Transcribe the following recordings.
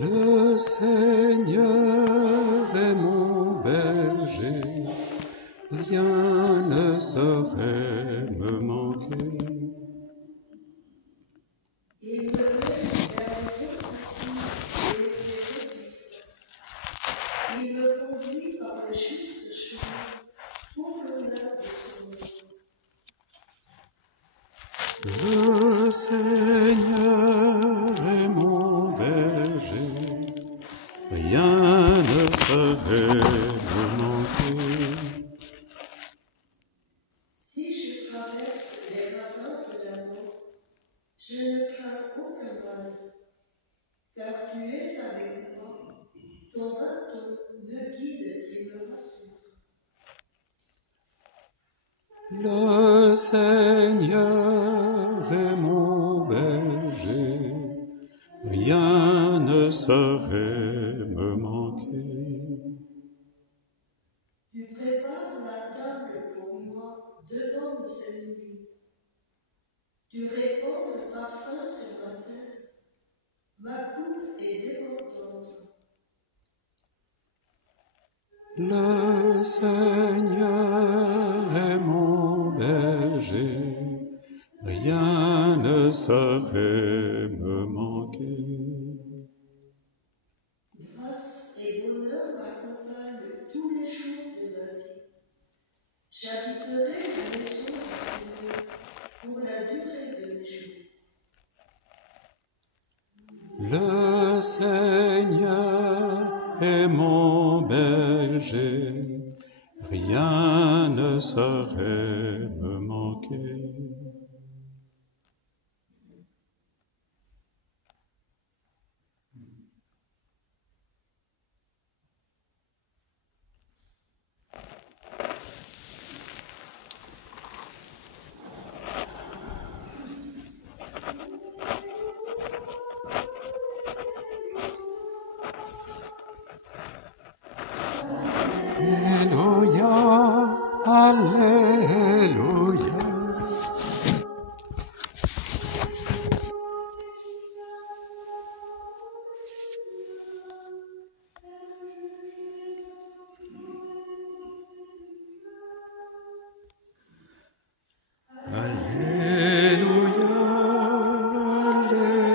Le Seigneur est mon berger, rien ne saurait me manquer. Il me conduit par le juste chemin pour l'honneur de son nom. Le Seigneur est mon berger, rien ne saurait me manquer. Si je traverse les ravins de l'amour, je ne crains aucun mal, car tu es avec moi, ton bâton me guide et me rassure. Le Seigneur est mon berger, rien ne saurait me manquer. Tu prépares la table pour moi devant mes ennemis. Tu répands le parfum sur ma tête, ma coupe est débordante. Le Seigneur est mon berger, rien ne saurait me manquer. Grâce et bonheur m'accompagnent tous les jours de ma vie. J'habiterai la maison du Seigneur pour la durée de mes jours. Le Seigneur est mon berger, rien ne saurait me manquer. Alléluia, Alléluia. Alléluia, Alléluia.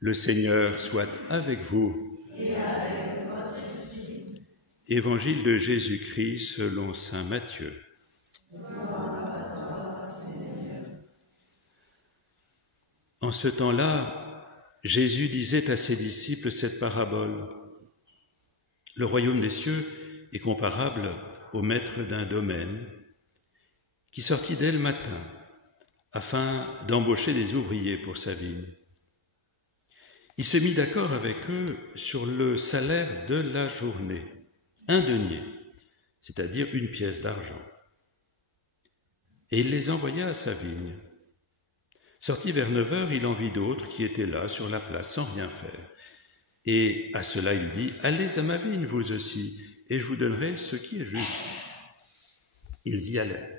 Le Seigneur soit avec vous. Et avec votre esprit. Évangile de Jésus-Christ selon saint Matthieu. En ce temps-là, Jésus disait à ses disciples cette parabole. Le royaume des cieux est comparable au maître d'un domaine qui sortit dès le matin afin d'embaucher des ouvriers pour sa vigne. Il se mit d'accord avec eux sur le salaire de la journée, 1 denier, c'est-à-dire 1 pièce d'argent. Et il les envoya à sa vigne. Sorti vers 9 heures, il en vit d'autres qui étaient là sur la place sans rien faire. Et à cela il dit, « Allez à ma vigne, vous aussi, et je vous donnerai ce qui est juste. » Ils y allèrent.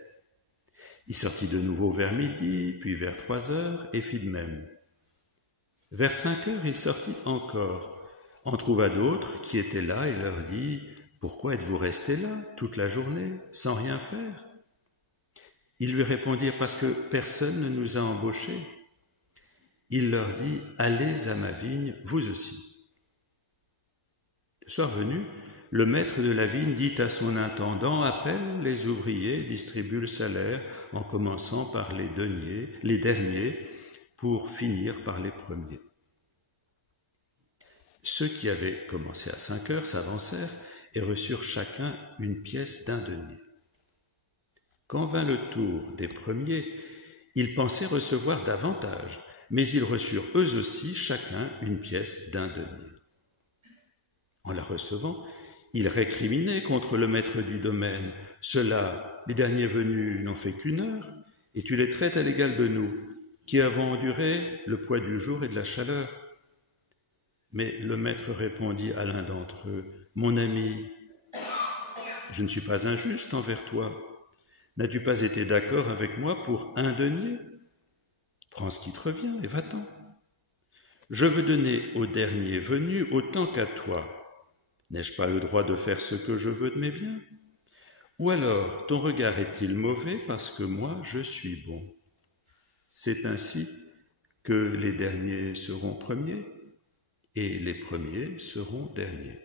Il sortit de nouveau vers midi, puis vers 3 heures, et fit de même. Vers 5 heures, il sortit encore, en trouva d'autres qui étaient là et leur dit, « Pourquoi êtes-vous restés là toute la journée, sans rien faire ?» Ils lui répondirent, « Parce que personne ne nous a embauchés. » Il leur dit, « Allez à ma vigne, vous aussi. » Le soir venu, le maître de la vigne dit à son intendant, « Appelle les ouvriers, distribue le salaire, en commençant par les derniers, pour finir par les premiers. » Ceux qui avaient commencé à 5 heures s'avancèrent et reçurent chacun 1 pièce d'1 denier. Quand vint le tour des premiers, ils pensaient recevoir davantage, mais ils reçurent eux aussi chacun 1 pièce d'1 denier. En la recevant, ils récriminaient contre le maître du domaine. « Ceux-là, les derniers venus, n'ont fait qu'1 heure, et tu les traites à l'égal de nous, qui avons enduré le poids du jour et de la chaleur. » Mais le maître répondit à l'un d'entre eux, « Mon ami, je ne suis pas injuste envers toi. N'as-tu pas été d'accord avec moi pour 1 denier ? prends ce qui te revient et va-t'en. Je veux donner au dernier venu autant qu'à toi. N'ai-je pas le droit de faire ce que je veux de mes biens? Ou alors, ton regard est-il mauvais parce que moi, je suis bon? C'est ainsi que les derniers seront premiers et les premiers seront derniers.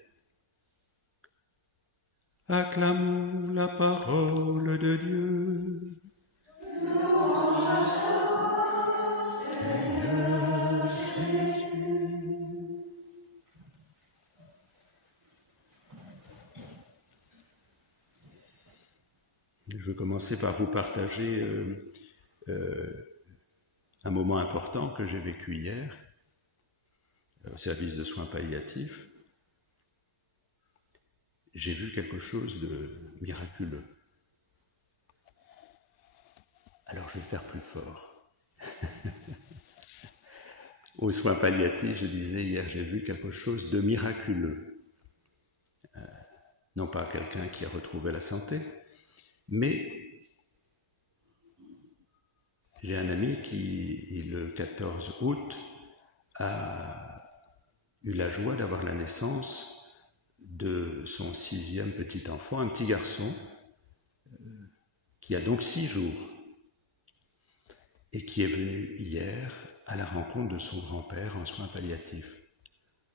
Acclamons la parole de Dieu. Je veux commencer par vous partager un moment important que j'ai vécu hier au service de soins palliatifs. J'ai vu quelque chose de miraculeux. Alors je vais faire plus fort. Aux soins palliatifs, je disais hier, j'ai vu quelque chose de miraculeux. Non pas quelqu'un qui a retrouvé la santé, mais j'ai un ami qui, le 14 août, a eu la joie d'avoir la naissance de son 6e petit enfant, un petit garçon, qui a donc 6 jours, et qui est venu hier à la rencontre de son grand-père en soins palliatifs.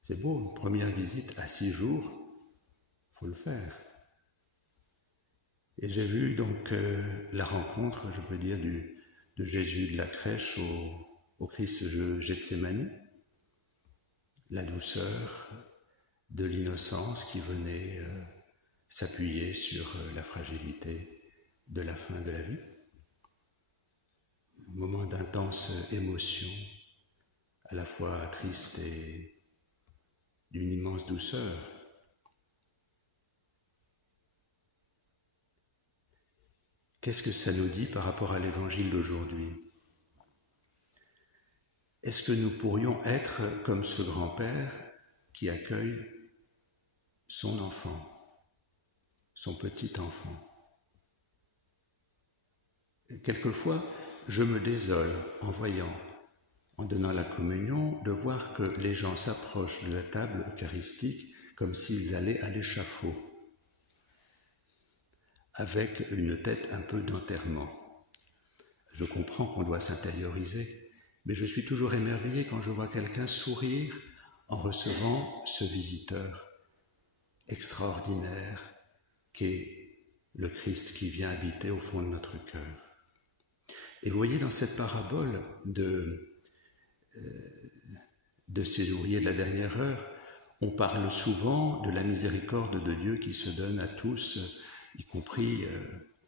C'est beau, une première visite à 6 jours, il faut le faire. Et j'ai vu donc la rencontre, je peux dire, de Jésus de la crèche au Christ de Gethsémani, la douceur de l'innocence qui venait s'appuyer sur la fragilité de la fin de la vie. Un moment d'intense émotion, à la fois triste et d'une immense douceur. Qu'est-ce que ça nous dit par rapport à l'évangile d'aujourd'hui? Est-ce que nous pourrions être comme ce grand-père qui accueille son enfant, son petit enfant? Quelquefois, je me désole en voyant, en donnant la communion, de voir que les gens s'approchent de la table eucharistique comme s'ils allaient à l'échafaud, avec une tête un peu d'enterrement. Je comprends qu'on doit s'intérioriser, mais je suis toujours émerveillé quand je vois quelqu'un sourire en recevant ce visiteur extraordinaire qu'est le Christ qui vient habiter au fond de notre cœur. Et vous voyez, dans cette parabole de ces ouvriers de la dernière heure, on parle souvent de la miséricorde de Dieu qui se donne à tous, y compris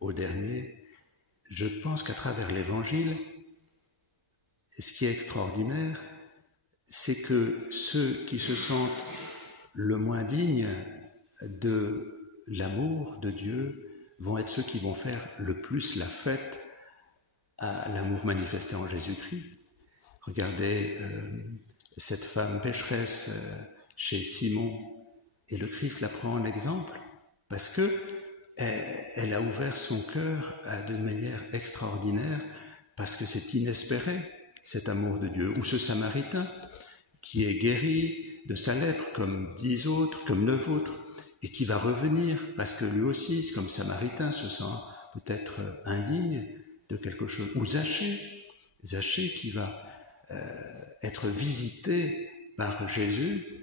aux derniers. Je pense qu'à travers l'Évangile, ce qui est extraordinaire, c'est que ceux qui se sentent le moins dignes de l'amour de Dieu vont être ceux qui vont faire le plus la fête à l'amour manifesté en Jésus-Christ. Regardez cette femme pécheresse chez Simon, et le Christ la prend en exemple parce que elle a ouvert son cœur de manière extraordinaire, parce que c'est inespéré, cet amour de Dieu. Ou ce Samaritain qui est guéri de sa lèpre comme 10 autres, comme 9 autres, et qui va revenir parce que lui aussi, comme Samaritain, se sent peut-être indigne de quelque chose. Ou Zachée qui va être visité par Jésus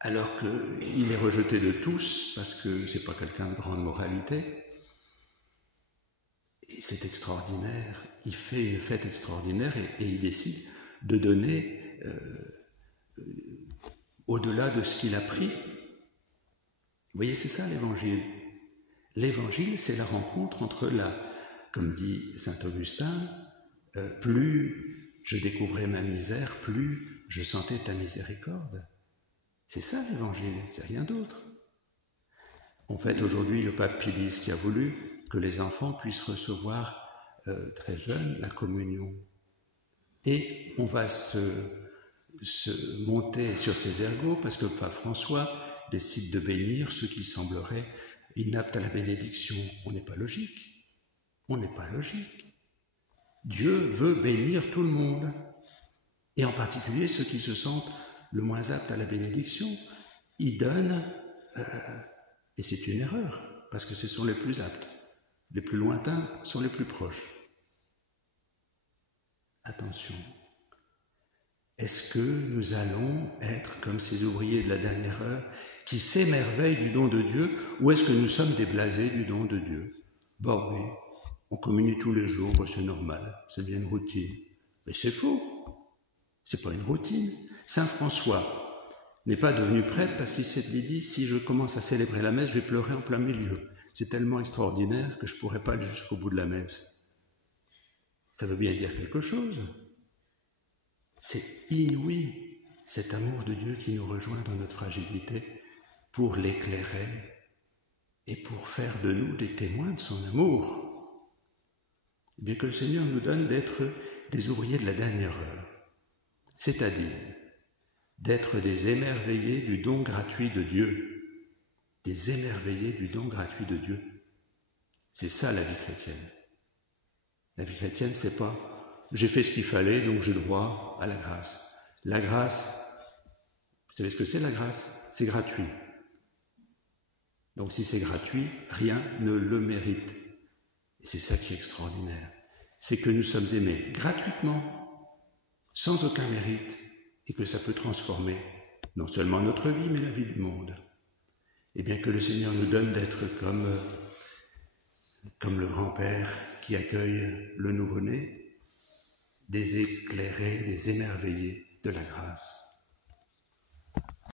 alors qu'il est rejeté de tous parce que c'est pas quelqu'un de grande moralité. Et c'est extraordinaire. Il fait une fête extraordinaire et il décide de donner au-delà de ce qu'il a pris. Vous voyez, c'est ça l'Évangile. L'Évangile, c'est la rencontre entre comme dit saint Augustin, plus je découvrais ma misère, plus je sentais ta miséricorde. C'est ça l'Évangile, c'est rien d'autre. En fait, aujourd'hui, le pape Pie X qui a voulu que les enfants puissent recevoir très jeunes la communion. Et on va se monter sur ces ergots parce que le pape François décide de bénir ceux qui sembleraient inaptes à la bénédiction. On n'est pas logique. On n'est pas logique. Dieu veut bénir tout le monde, et en particulier ceux qui se sentent le moins aptes à la bénédiction. Il donne, et c'est une erreur, parce que ce sont les plus aptes. Les plus lointains sont les plus proches. Attention. Est-ce que nous allons être comme ces ouvriers de la dernière heure qui s'émerveillent du don de Dieu, ou est-ce que nous sommes des blasés du don de Dieu? Bon oui, on communie tous les jours, c'est normal, c'est bien une routine. Mais c'est faux, c'est pas une routine. Saint François n'est pas devenu prêtre parce qu'il s'est dit, si je commence à célébrer la messe, je vais pleurer en plein milieu. C'est tellement extraordinaire que je ne pourrai pas aller jusqu'au bout de la messe. Ça veut bien dire quelque chose. C'est inouï, cet amour de Dieu qui nous rejoint dans notre fragilité pour l'éclairer et pour faire de nous des témoins de son amour. Bien que le Seigneur nous donne d'être des ouvriers de la dernière heure, c'est-à-dire d'être des émerveillés du don gratuit de Dieu, des émerveillés du don gratuit de Dieu. C'est ça la vie chrétienne. La vie chrétienne, c'est pas « j'ai fait ce qu'il fallait, donc j'ai le droit à la grâce ». La grâce, vous savez ce que c'est la grâce? C'est gratuit. Donc si c'est gratuit, rien ne le mérite. Et c'est ça qui est extraordinaire. C'est que nous sommes aimés gratuitement, sans aucun mérite, et que ça peut transformer non seulement notre vie, mais la vie du monde. Et bien que le Seigneur nous donne d'être comme le grand-père qui accueille le nouveau-né, des éclairés, des émerveillés de la grâce.